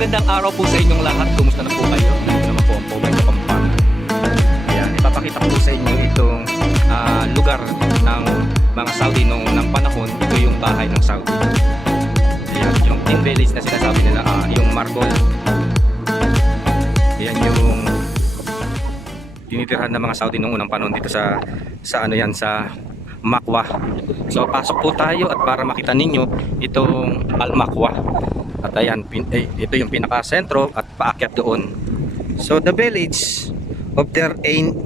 Magandang araw po sa inyong lahat. Kumusta na po kayo? Nandito naman po ang Pobay sa Pampanga. Ayan, ipapakita ko po sa inyo itong lugar ng mga Saudi noong unang panahon. Ito yung bahay ng Saudi. Ayan, yung Tin Village na sinasabi nila, yung marble. Ayan yung tinitirhan ng mga Saudi noong unang panahon dito sa ano yan, sa Makwa. So pasok po tayo at para makita ninyo itong Al Makwa. At ayan, ito yung pinaka-sentro at paakyat doon. So the village of Deir Ain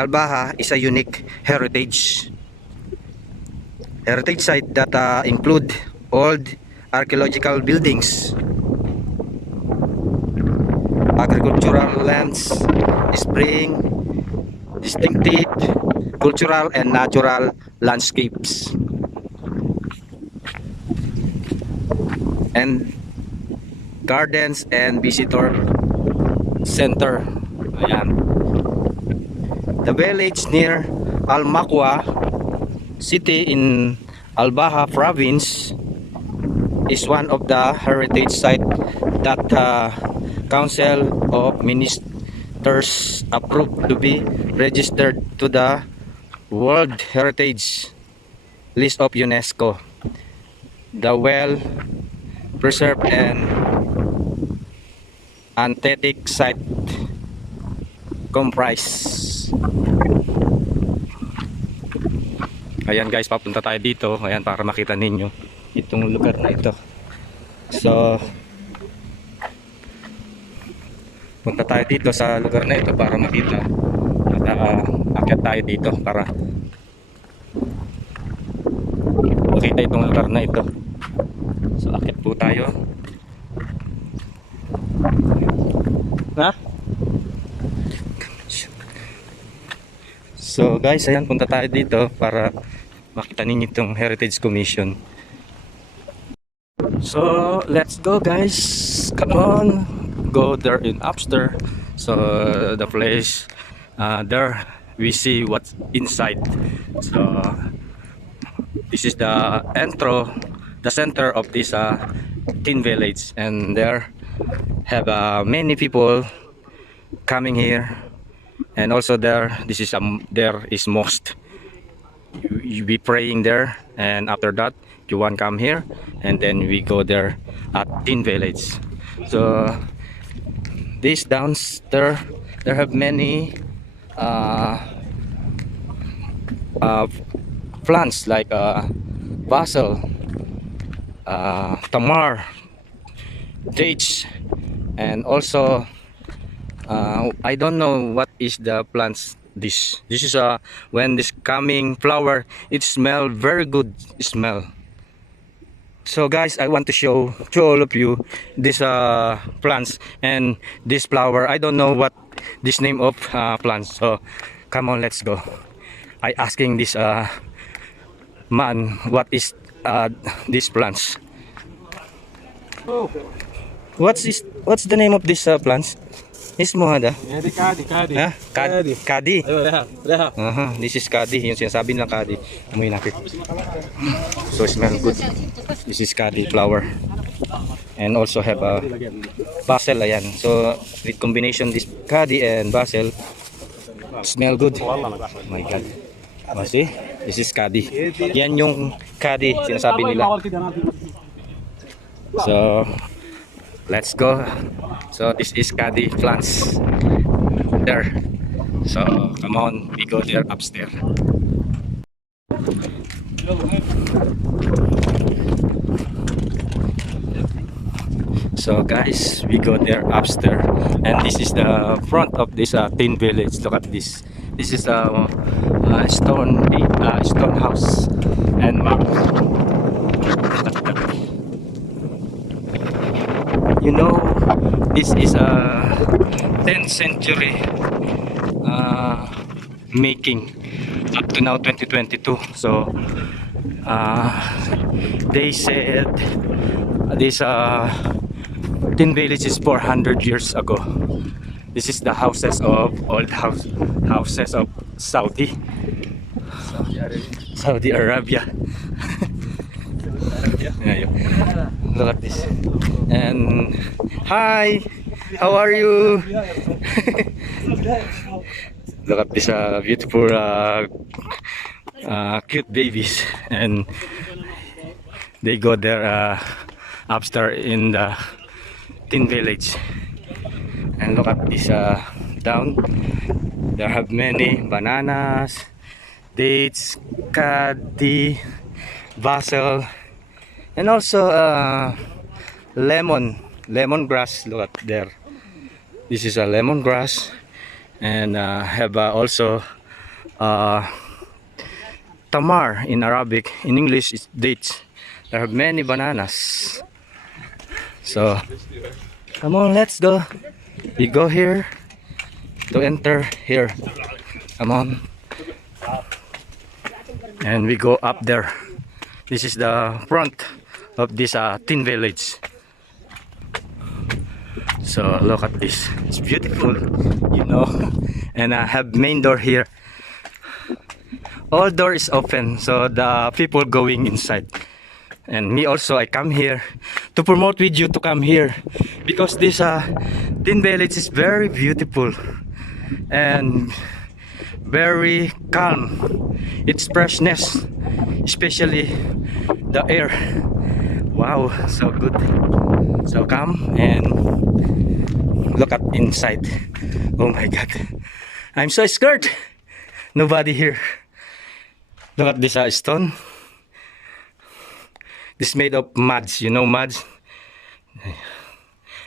Al Baha is a unique heritage site that include old archaeological buildings, agricultural lands, spring, distinctive cultural and natural landscapes, and gardens and visitor center. Ayan. The village near Al Makwa city in Al Baha province is one of the heritage site that Council of Ministers approved to be registered to the World Heritage List of UNESCO. The well preserved and authentic site comprise. Ayan guys, papunta tayo dito. Ayan, para makita ninyo itong lugar na ito. So punta tayo dito sa lugar na ito para makita. At akyat tayo dito para makita itong lugar na ito. So akyat po tayo. Ha? So guys, ayan, punta tayo dito para makita ninyo itong Heritage Commission. So let's go guys. Come on. Go there in upstairs. So the place there we see what's inside. So this is the center of this Tin Village, and there have many people coming here. And also there is mosque. You be praying there, and after that you want come here, and then we go there at Tin Village. So this downstairs there have many plants like basil, tamar, dates, and also I don't know what is the plants. This is when this coming flower, it smell very good smell. So guys, I want to show to all of you this plants and this flower. I don't know what this name of plants. So come on, let's go. I asking this man what is these plants. What's the name of this plants? Ismo hada? Kadi. Ha? Kadi. Ayo, reha. This is kadi, yung sinasabi ng kadi. Amoy natin. So smell good. This is kadi flower. And also have a basil, ayan. So with combination this kadi and basil, smell good. Oh my god. See? This is kadi. Yan yung kadi, sinasabi nila. So let's go. So this is kadi plants there. So come on, we go there upstairs. So guys, we go there upstairs, and this is the front of this Tin Village. Look at this. This is a stone house and map. You know, this is a 10th century making up to now 2022. So they said this Tin Village is 400 years ago. This is the houses of old houses of Saudi Arabia. Look at this. And hi, how are you? Look at this beautiful cute babies, and they go there upstairs in the Tin Village. And look at this down. There have many bananas, dates, kadi, basil, and also lemongrass. Look at there. This is a lemongrass, and have also tamar in Arabic. In English, it's dates. There are many bananas. So, come on, let's go. We go here to enter here. Come on. And we go up there. This is the front of this Tin Village. So look at this. It's beautiful, you know. And I have main door here. All door is open, so the people going inside. And me also, I come here to promote with you to come here, because this Tin Village is very beautiful and very calm. Its freshness, especially the air. Wow, so good. So come and look at inside. Oh my god, I'm so scared. Nobody here. Look at this stone. This is made of muds, you know, muds,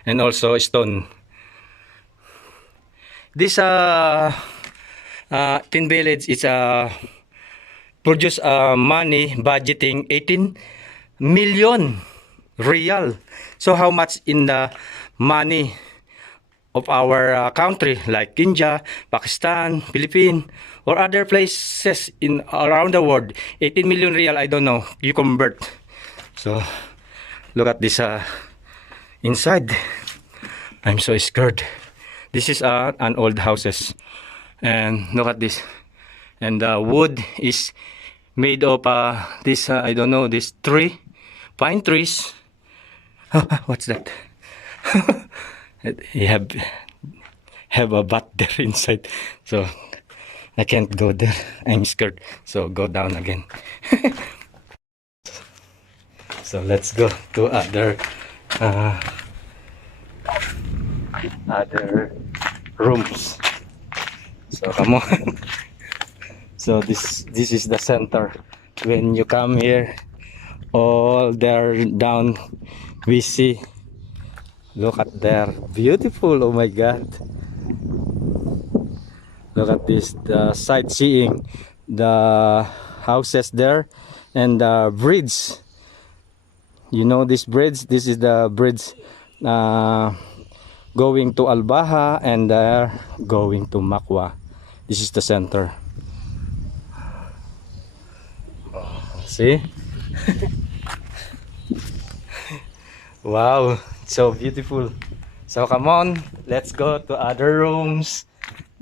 and also stone. This Tin Village is produce money budgeting 18 million real. So how much in the money of our country, like India, Pakistan, Philippines, or other places in around the world? 18 million real, I don't know, you convert. So look at this inside. I'm so scared. This is an old houses, and look at this. And the wood is made of this I don't know, this tree, pine trees. What's that? You have a bat there inside, so I can't go there. I'm scared, so go down again. So let's go to other rooms. So come on. So this is the center. When you come here, all there down we see. Look at there, beautiful. Oh my god. Look at this, the sightseeing, the houses there, and the bridge. You know this bridge? This is the bridge going to Al-Baha, and going to Makwa. This is the center. See? Wow, so beautiful. So come on, let's go to other rooms.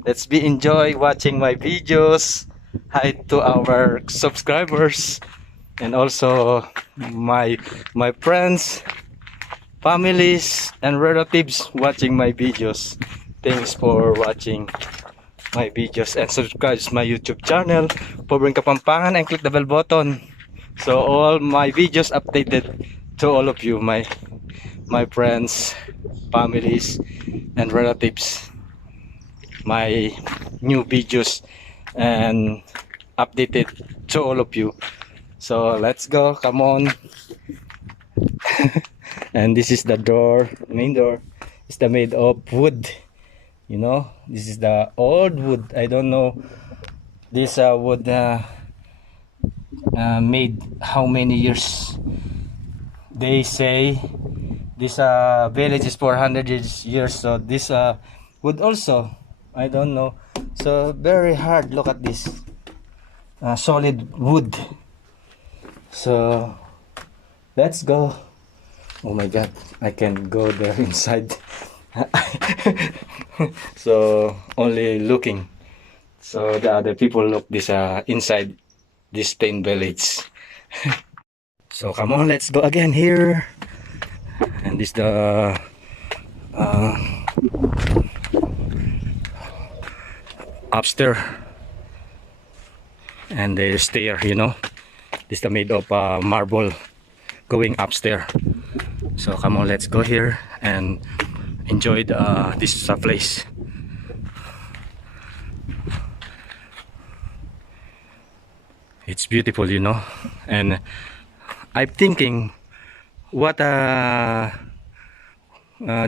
Let's enjoy watching my videos. Hi to our subscribers, and also my friends, families, and relatives watching my videos. Thanks for watching my videos, and subscribe to my YouTube channel, Pobreng Kapampangan, and click the bell button, so all my videos updated to all of you, my friends, families, and relatives. My new videos and updated to all of you. So let's go, come on. And this is the door, main door. It's made of wood, you know. This is the old wood. I don't know this wood made how many years. They say this village is 400 years, so this wood also, I don't know. So very hard. Look at this solid wood. So let's go. Oh my god, I can't go there inside. So only looking. So the other people look this inside this Tin Village. So come on, let's go again here. And this the upstairs, and the stair, you know, this is made of marble going upstairs. So come on, let's go here and enjoy this place. It's beautiful, you know, and I'm thinking what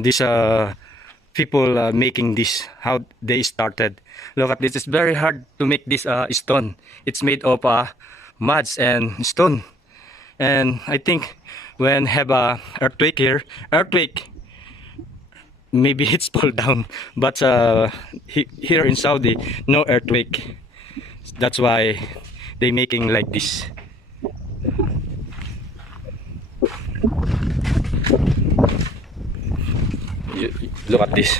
these people making this, how they started. Look at this, it's very hard to make this stone. It's made of muds and stone, and I think when have a earthquake here, maybe it's fall down, but here in Saudi no earthquake. That's why they making like this. Look at this.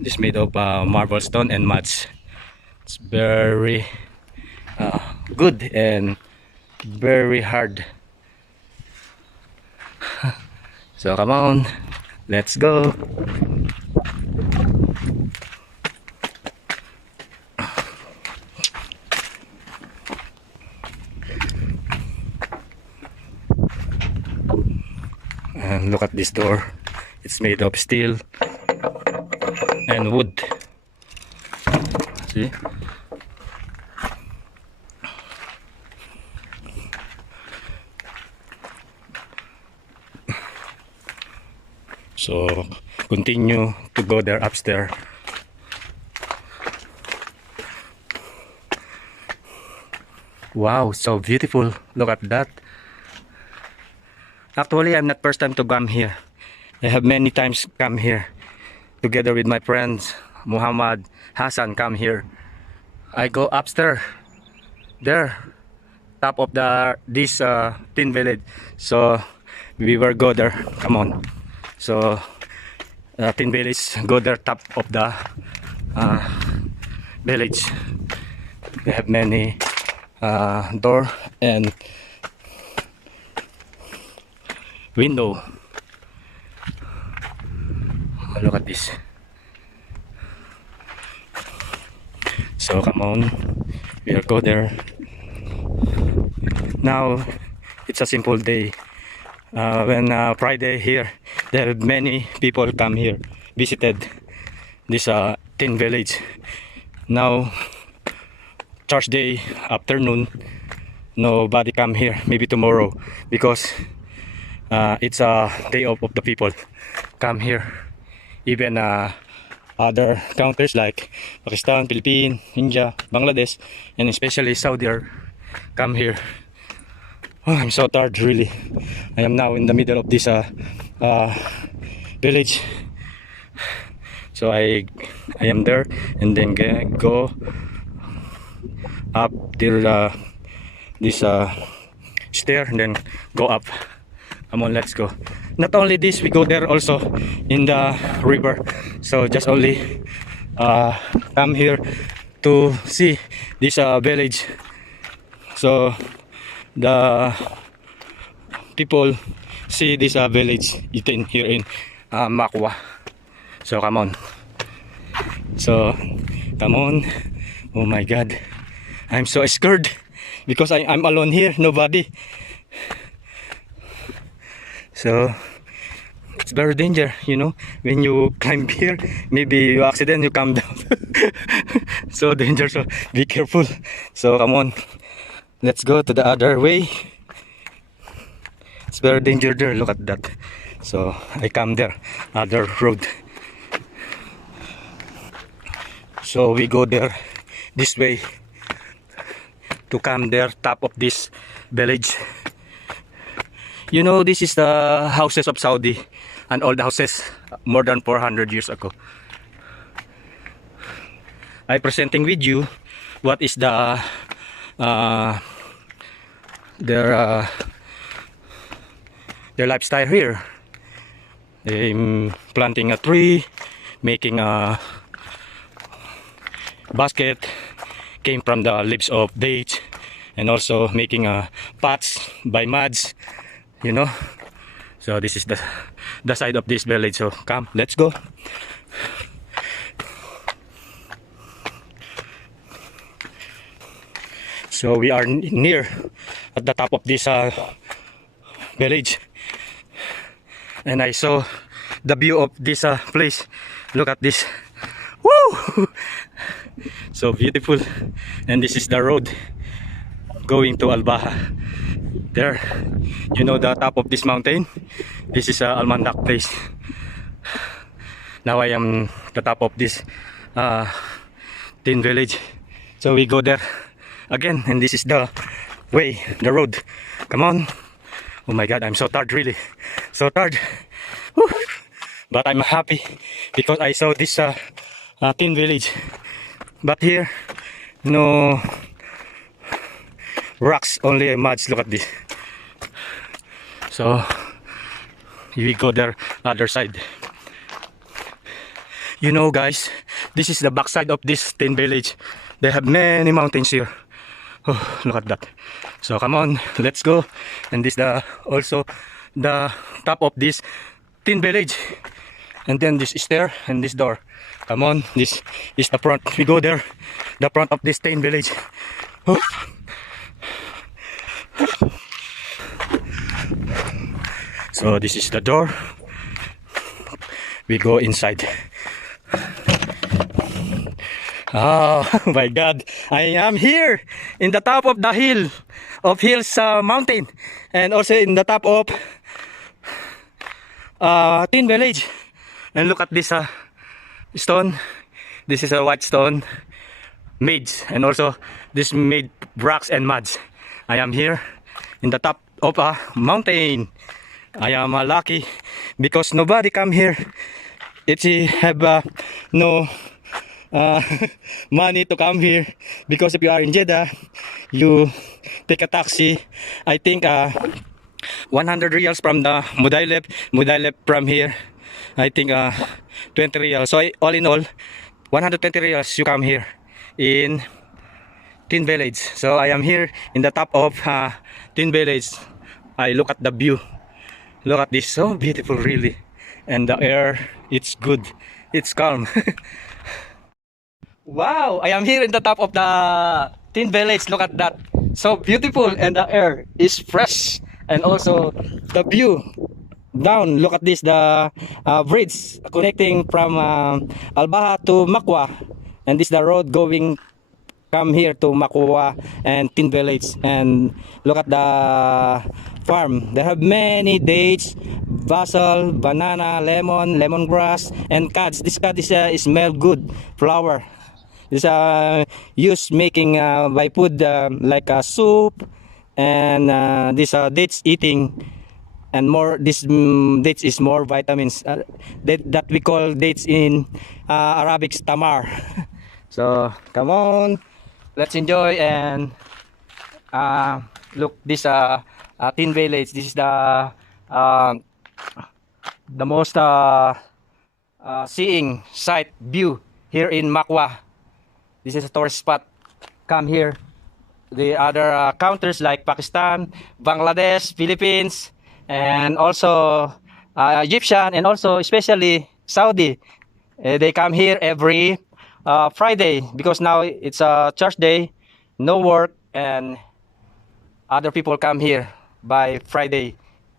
This made of marble stone and muds. It's very good and very hard. So come on, let's go. And look at this door. It's made of steel and wood. See? So continue to go there upstairs. Wow, so beautiful. Look at that. Actually, I'm not first time to come here. I have many times come here together with my friends Muhammad, Hassan. Come here. I go upstairs there, top of this tin village. So we will go there. Come on. So tin village, go there top of the village. They have many door and window. Oh, look at this. So come on, we'll go there. Now it's a simple day. When Friday here, there are many people come here, visited this tin village. Now Thursday afternoon, nobody come here. Maybe tomorrow, because it's a day off of the people come here. Even other countries like Pakistan, Philippines, India, Bangladesh, and especially Saudi come here. Oh, I'm so tired, really. I am now in the middle of this village. So I am there, and then go up till this stair, and then go up. Come on, let's go. Not only this, we go there also in the river. So just only come here to see this village. So the people see this village eating here in Makwa. So come on. So come on. Oh my God, I'm so scared because I'm alone here, nobody. So it's very dangerous, you know, when you climb here, maybe you accident, you come down. So dangerous, so be careful. So come on, let's go to the other way. It's very dangerous there, look at that. So I come there, other road. So we go there this way to come there, top of this village. You know, this is the houses of Saudi, and all the houses more than 400 years ago. I presenting with you what is their lifestyle here. They're planting a tree, making a basket, came from the leaves of dates, and also making pots by muds. You know, so this is the the side of this village. So come, let's go. So we are near at the top of this village, and I saw the view of this place. Look at this. Woo! So beautiful. And this is the road going to Albaha. There, you know the top of this mountain. This is Almandak place. Now I am the top of this tin village. So we go there again, and this is the way, the road. Come on. Oh my god, I'm so tired, really. So tired. Woo. But I'm happy because I saw this tin village. But here, no rocks, only muds. Look at this. So we go there, other side. You know, guys, this is the backside of this tin village. They have many mountains here. Oh, look at that. So come on, let's go. And this also the top of this tin village. And then this stair and this door. Come on, this is the front. We go there, the front of this tin village. Oh. So this is the door. We go inside. Oh my god, I am here in the top of the hill of Hills Mountain, and also in the top of tin village. And look at this stone. This is a white stone made, and also this made rocks and muds. I am here in the top of a mountain. I am lucky because nobody come here. It's have no money to come here, because if you are in Jeddah, you take a taxi. I think 100 riyals from the Mudailep from here. I think 20 riyals. So all in all, 120 riyals you come here in Tin Village. So I am here in the top of Tin Village. I look at the view. Look at this, so beautiful, really. And the air, it's good. It's calm. Wow, I am here in the top of the Tin Village. Look at that. So beautiful, and the air is fresh. And also the view down. Look at this, the bridge connecting from Albaha to Makwa. And this is the road going come here to Makwa and Tin Village. And look at the farm. They have many dates, basil, banana, lemon, lemongrass, and cuds. This cud is smell good, flower. This used making by food like soup, and this dates eating, and more this dates is more vitamins that we call dates in Arabic tamar. So come on, let's enjoy and look this Tin Village. This is the most seeing sight view here in Makwa. This is a tourist spot. Come here. The other countries like Pakistan, Bangladesh, Philippines, and also Egyptian, and also especially Saudi. They come here every Friday, because now it's a church day, no work, and other people come here by Friday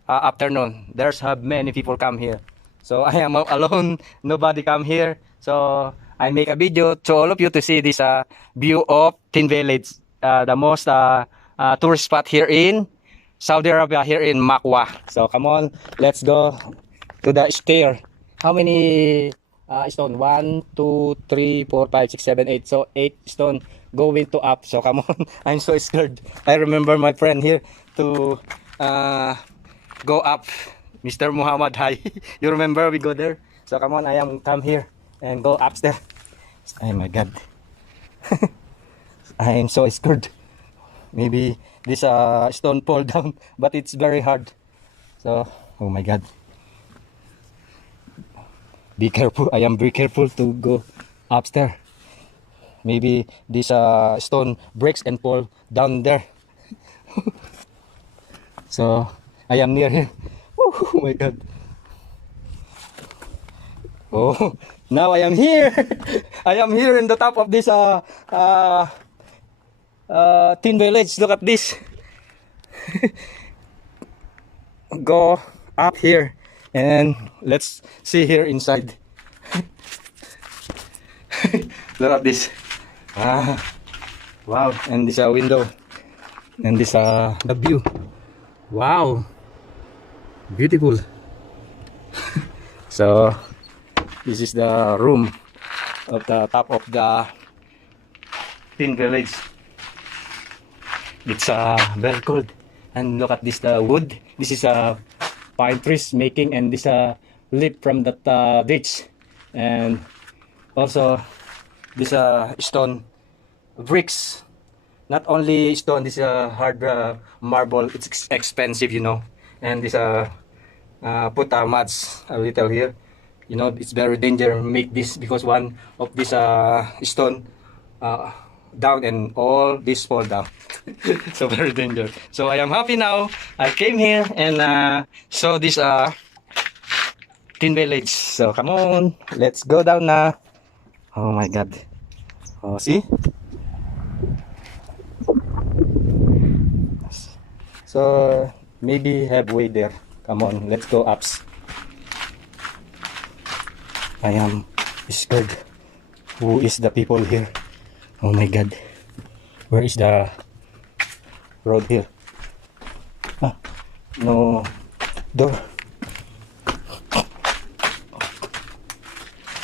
afternoon. There's many people come here. So I am alone, nobody come here. So I make a video to all of you to see this view of Tin Village, the most tourist spot here in Saudi Arabia, here in Makwa. So come on, let's go to the stair. How many stone? 1, 2, 3, 4, 5, 6, 7, 8. So 8 stone going to up. So come on, I'm so scared. I remember my friend here to go up. Mr. Muhammad, hi. You remember we go there? So come on, I am come here and go upstairs. Oh my god. I am so scared. Maybe this stone fall down, but it's very hard. So, oh my god. Be careful. I am very careful to go upstairs. Maybe this stone breaks and fall down there. So I am near here. Oh my god. Oh, now I am here. I am here in the top of this Tin Village. Look at this. Go up here and let's see here inside. Look at this. Wow, and this window, and this the view. Wow, beautiful. So this is the room of the top of the Tin Village. It's very cold, and look at this the wood. This is pine trees making, and this leaf from that ditch, and also this stone bricks. Not only stone, this hard marble. It's expensive, you know. And this put mats a little here. You know, it's very dangerous make this because one of this stone down and all this fall down. So very dangerous. So I am happy now. I came here and saw this Tin Village. So come on, let's go down now. Oh my God. Oh, see? So maybe halfway there. Come on, let's go ups. I am scared. Who is the people here? Oh my God. Where is the road here? No door.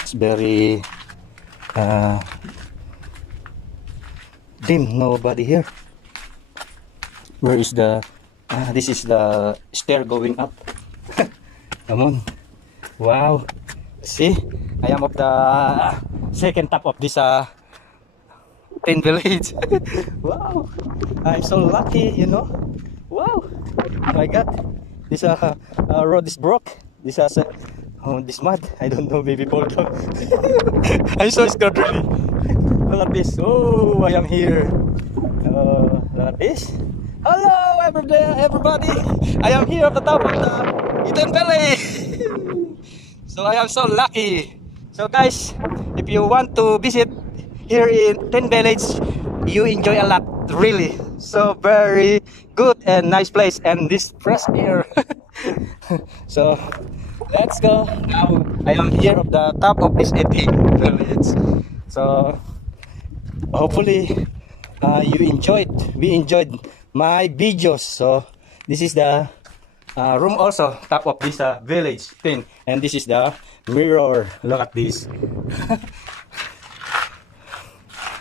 It's very dim. Nobody here. Where is the this is the stair going up. Come on. Wow. See, I am of the second top of this Tin Village. Wow, I'm so lucky, you know. Wow, oh my God, this road is broke. This has this mud. I don't know, maybe fall down. I'm so scared really. Look at this. Oh, I am here. Look at this. Hello, everybody. I am here at the top of the Tin Village. So I am so lucky. So guys, if you want to visit here in Tin Village, you enjoy a lot, really. So very good and nice place, and this fresh air. So let's go. Now I am here at the top of this Tin Village. So hopefully we enjoyed my videos. So this is the room also top of this village thing, and this is the mirror. Look at this.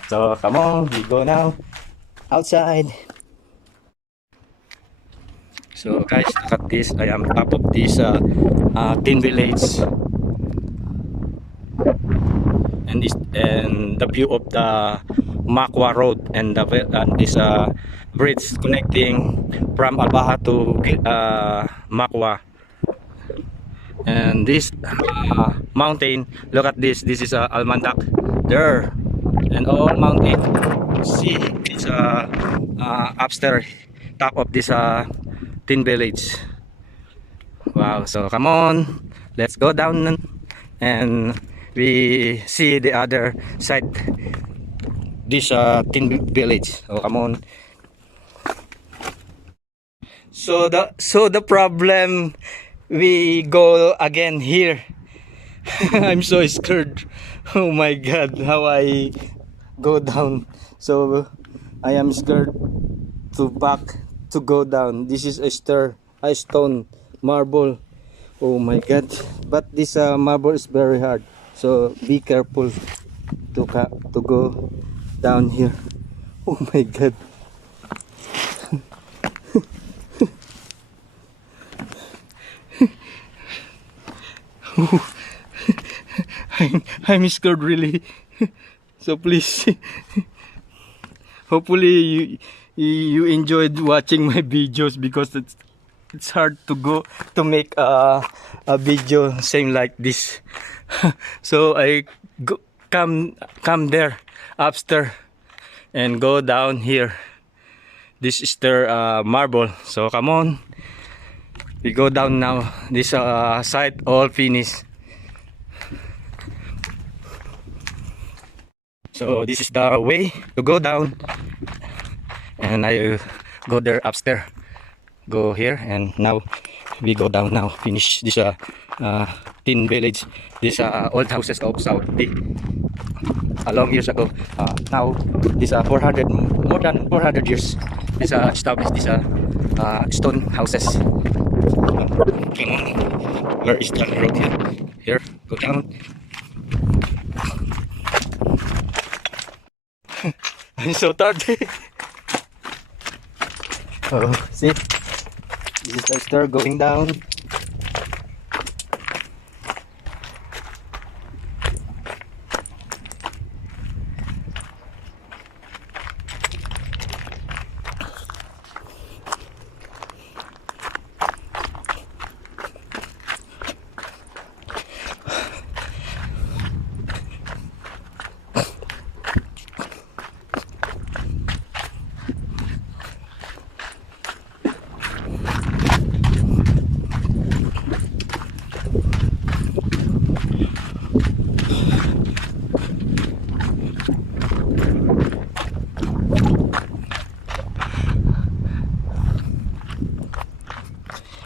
So come on, we go now outside. So guys, look at this. I am top of this Tin Village, and the view of the Makwa Road and this bridge connecting from Albaha to Makwa. And this mountain, look at this. This is Almandak there, and all mountain. See, it's upstairs, top of this Tin Village. Wow! So come on, let's go down and we see the other side. This Tin Village. Oh, come on. So the problem, we go again here. I'm so scared. Oh my God, how I go down. So I am scared to go down. This is a stone marble. Oh my God, but this marble is very hard, so be careful to go down here. Oh my God. I'm scared really. So please, hopefully you enjoyed watching my videos, because it's hard to go to make a video same like this. So I come there upstairs and go down here. This is their marble. So come on, we go down now. This side all finished. So this is the way to go down, and I go there upstairs, go here, and now we go down now. Finish this tin village, this old houses of Saudi a long years ago. Now this 400, more than 400 years, this established this stone houses. Come on, where is the road here? Here, go down. I'm so tired. Oh, see, this is the stair going down.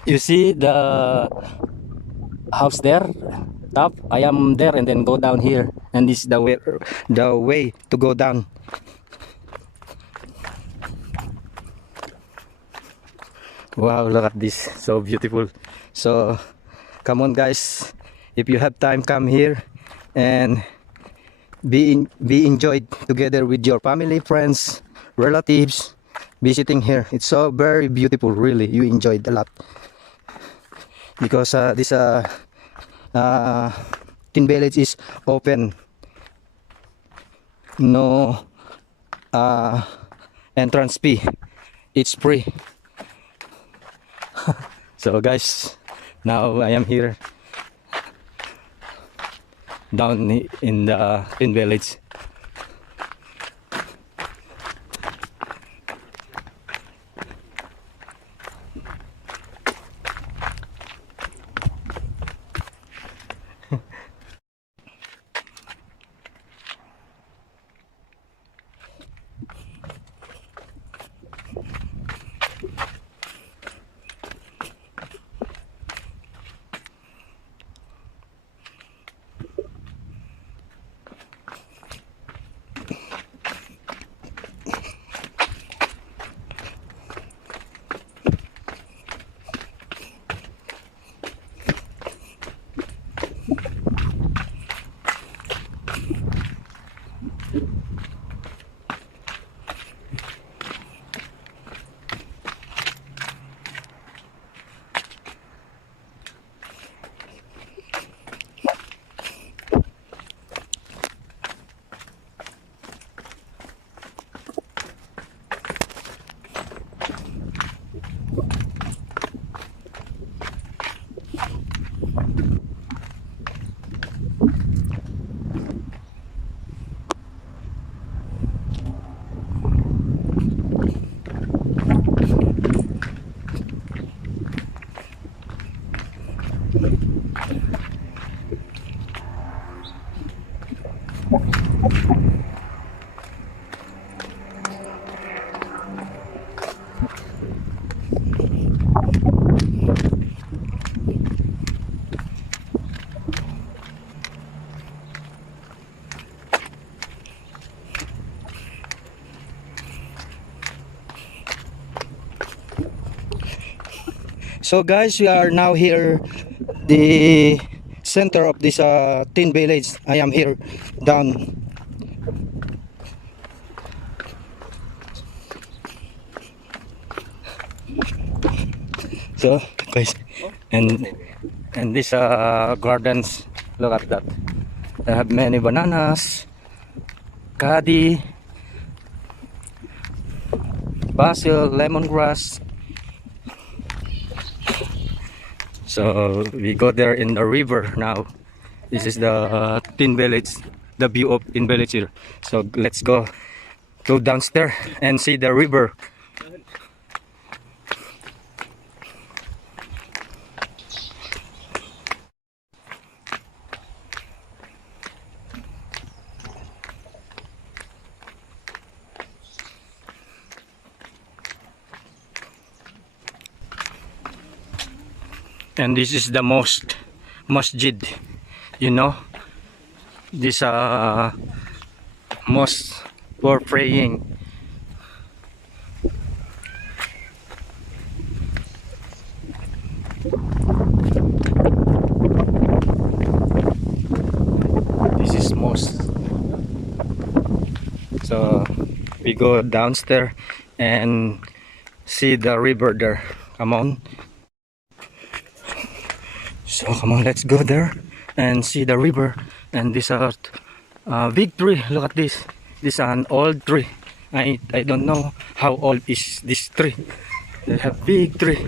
You see the house there, top. I am there, and then go down here, and this is the way to go down. Wow, look at this, so beautiful. So come on guys, if you have time, come here and be enjoyed together with your family, friends, relatives, visiting here. It's so very beautiful, really. You enjoyed a lot because this tin village is open, no entrance fee, it's free. So guys, now I am here down in the tin village. So guys, we are now here, the center of this tin village. I am here down. So guys, and this gardens, look at that. They have many bananas, kadi, basil, lemongrass. So we go there in the river now. This is the tin village, the view of tin village here. So let's go downstairs and see the river. And this is the most masjid, you know, this mosque for praying. This is mosque. So we go downstairs and see the river there. Come on. So come on, let's go there and see the river. And this big tree. Look at this. This is an old tree. I don't know how old is this tree. They have big tree.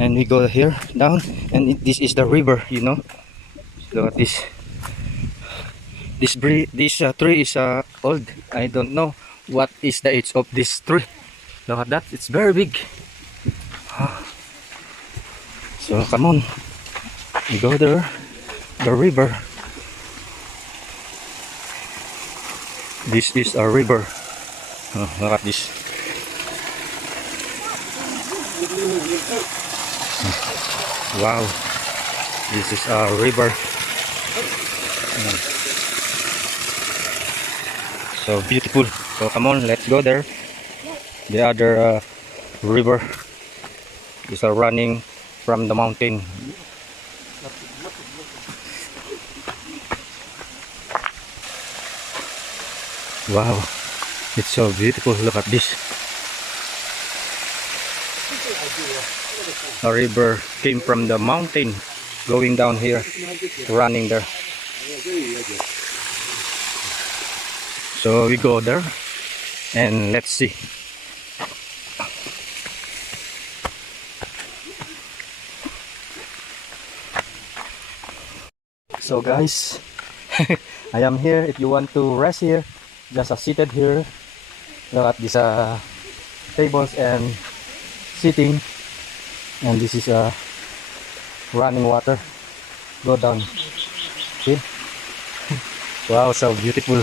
And we go here down, and this is the river. You know. Look at this. This tree is old. I don't know what is the age of this tree. Look at that. It's very big. So come on. We go there, the river. This is a river. Oh, look at this. Wow, this is a river. So beautiful. So come on, let's go there. The other river is running from the mountain. Wow, it's so beautiful. Look at this. A river came from the mountain going down here, running there. So we go there and let's see. So guys, I am here. If you want to rest here, just seated here. Look at these tables and sitting, and this is running water. Go down. See? Wow, so beautiful.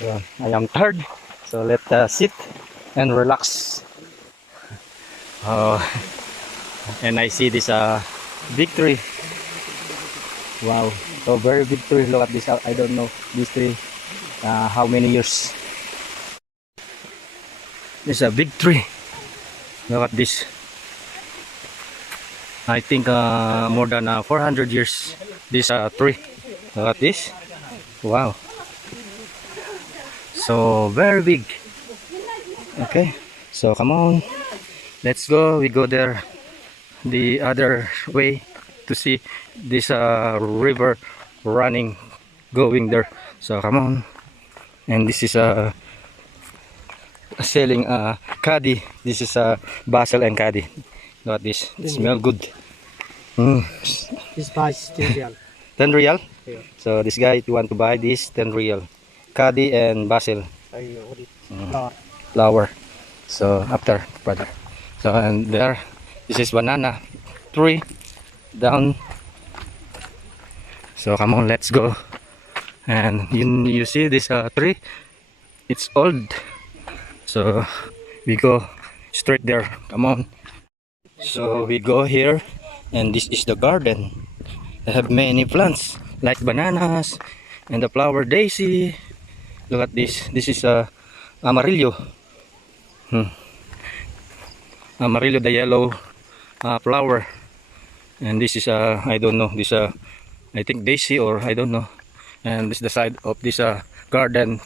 So I am tired, so let's sit and relax. And I see this big tree. Wow, so very big tree. Look at this. I don't know this tree. How many years? There's a big tree. Look at this. I think more than 400 years. This tree. Look at this. Wow. So very big. Okay. So come on. Let's go. We go there the other way to see this river running, going there. So come on. And this is selling Kadi. This is basil and Kadi. Look at this. It smells good. This price is 10 real. 10 real? Yeah. So this guy, if you want to buy this, 10 real. Kadi and basil. Flower. So after, brother. So and there, this is banana tree down. So come on, let's go. And you see this tree, it's old, so we go straight there. Come on. So we go here, and this is the garden. They have many plants like bananas and the flower daisy. Look at this. This is amarillo. Amarillo, the yellow flower. And this is I don't know, this I think daisy, or I don't know. And this is the side of this garden,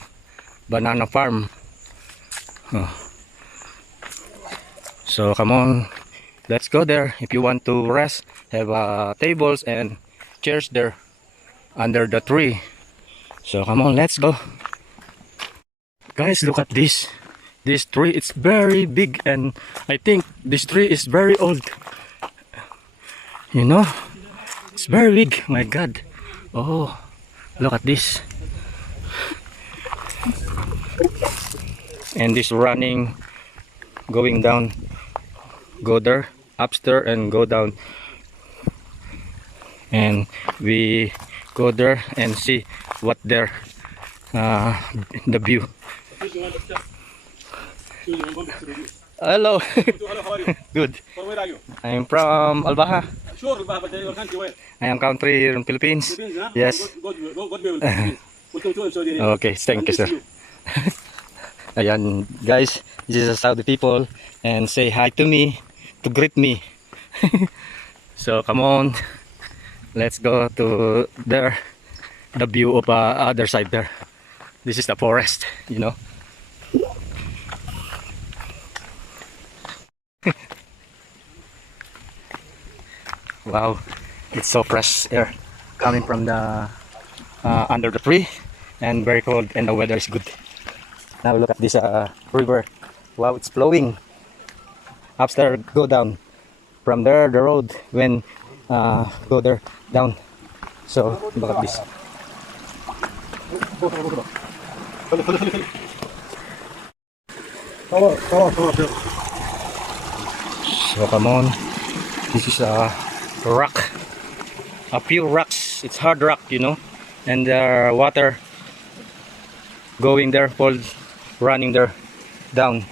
banana farm. So come on, let's go there. If you want to rest, have tables and chairs there under the tree. So come on, let's go. Guys, look at this. This tree, it's very big, and I think this tree is very old. You know, it's very big. My God. Oh, look at this. And this running, going down, go there, upstairs and go down. And we go there and see what there, the view. Hello. Hello, how are you? Good. From where are you? I'm from Albaha. Sure, but your country where? I am country here in Philippines. Philippines, huh? Yes. God be with you. Welcome to Saudi Arabia. Okay, thank you, Nice to sir. see you. Ayan, guys, this is Saudi people and say hi to me, to greet me. So come on, let's go to there, the view of other side there. This is the forest, you know. Wow, it's so fresh air coming from the under the tree and very cold and the weather is good. Now look at this river. Wow, it's flowing. Upstairs, go down. From there, the road when go there down. So look at this. So come on. This is a rock, a pure rocks. It's hard rock, you know, and water going there, fall, running there down.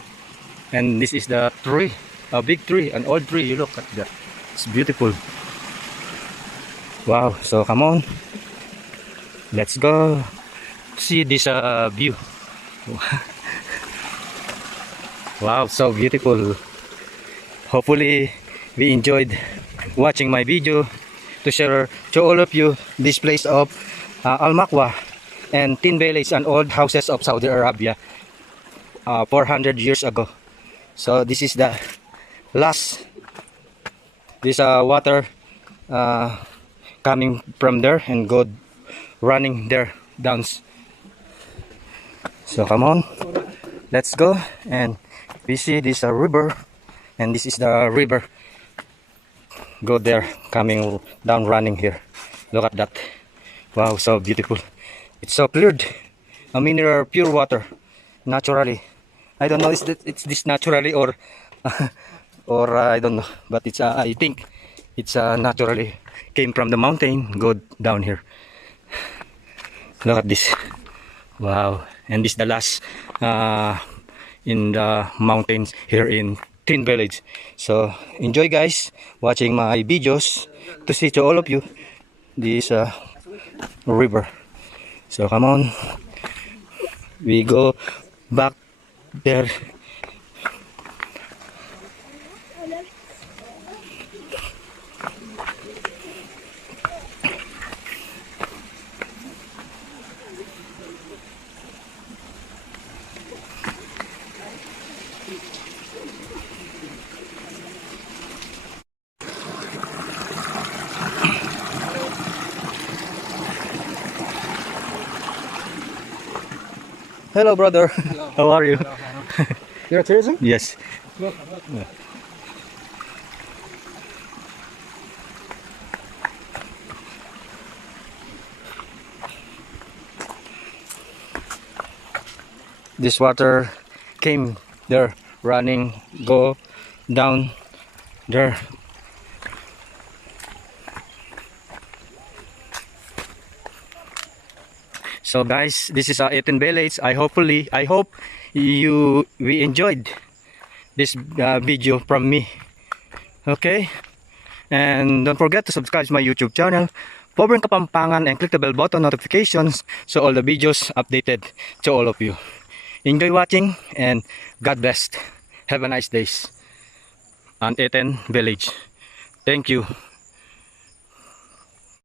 And this is the tree, a big tree, an old tree. You look at that, it's beautiful. Wow, so come on, let's go see this view. Wow, so beautiful. Hopefully we enjoyed watching my video to share to all of you this place of Al Makwa and Tin Village, and old houses of Saudi Arabia 400 years ago. So this is the last, this water coming from there and go running there down. So come on, let's go. And we see this river, and this is the river. Go there, coming down, running here. Look at that. Wow, so beautiful. It's so cleared. I mean, pure water, naturally. I don't know if it's this naturally or or I don't know, but it's I think it's naturally came from the mountain, go down here. Look at this. Wow, and this is the last in the mountains here in Tin Village. So enjoy, guys, watching my videos to see to all of you this river. So come on, we go back there. Hello, brother. Hello. How are you? You're a tourism? Yes. This water came there, running, go down there. So guys, this is Tin Village. I hope we enjoyed this video from me. Okay, and don't forget to subscribe to my YouTube channel, Pobreng Kapampangan, and click the bell button notifications so all the videos updated to all of you. Enjoy watching and God bless. Have a nice days on Tin Village. Thank you.